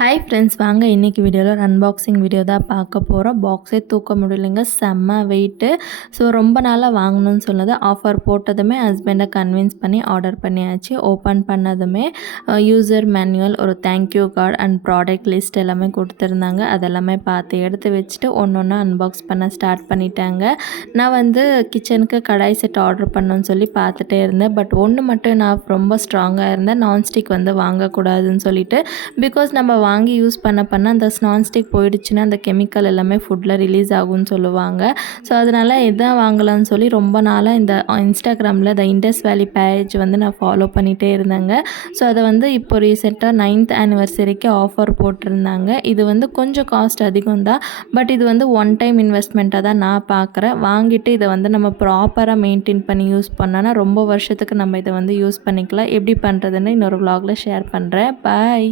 Hi friends, வாங்க இன்றைக்கி வீடியோவில் ஒரு அன்பாக்சிங் வீடியோ தான் பார்க்க போகிறோம். பாக்ஸே தூக்க முடியலைங்க, செம்ம வெயிட்டு. ஸோ ரொம்ப நாளாக வாங்கணும்னு சொன்னது ஆஃபர் போட்டதுமே ஹஸ்பண்டை கன்வின்ஸ் பண்ணி ஆர்டர் பண்ணியாச்சு. ஓப்பன் பண்ணதுமே யூசர் மேனுவல், ஒரு thank you card and product list எல்லாமே கொடுத்துருந்தாங்க. அதெல்லாமே பார்த்து எடுத்து வச்சுட்டு ஒன்று ஒன்று அன்பாக்ஸ் பண்ண ஸ்டார்ட் பண்ணிட்டாங்க. நான் வந்து கிச்சனுக்கு கடாய் செட் ஆர்டர் பண்ணணும்னு சொல்லி பார்த்துட்டே இருந்தேன். பட் ஒன்று மட்டும் நான் ரொம்ப ஸ்ட்ராங்காக இருந்தேன், நான்ஸ்டிக் வந்து வாங்கக்கூடாதுன்னு சொல்லிட்டு. பிகாஸ் நம்ம வாங்கி யூஸ் பண்ண அந்த நான்ஸ்டிக் போயிடுச்சுன்னா அந்த கெமிக்கல் எல்லாமே ஃபுட்டில் ரிலீஸ் ஆகும்னு சொல்லுவாங்க. ஸோ அதனால் இதான் வாங்கலாம்னு சொல்லி ரொம்ப நாளாக இந்த இன்ஸ்டாகிராமில் இந்த இண்டஸ் வேலி பேஜ் வந்து நான் ஃபாலோ பண்ணிகிட்டே இருந்தேங்க. ஸோ அதை வந்து இப்போ ரீசெண்டாக 9th ஆனிவர்சரிக்கு ஆஃபர் போட்டிருந்தாங்க. இது வந்து கொஞ்சம் காஸ்ட் அதிகம் தான், பட் இது வந்து ஒன் டைம் இன்வெஸ்ட்மெண்ட்டாக தான் நான் பார்க்குறேன். வாங்கிட்டு இதை வந்து நம்ம ப்ராப்பராக மெயின்டைன் பண்ணி யூஸ் பண்ணோன்னா ரொம்ப வருஷத்துக்கு நம்ம இதை வந்து யூஸ் பண்ணிக்கலாம். எப்படி பண்ணுறதுன்னு இன்னொரு vlogல ஷேர் பண்ணுறேன். பாய்.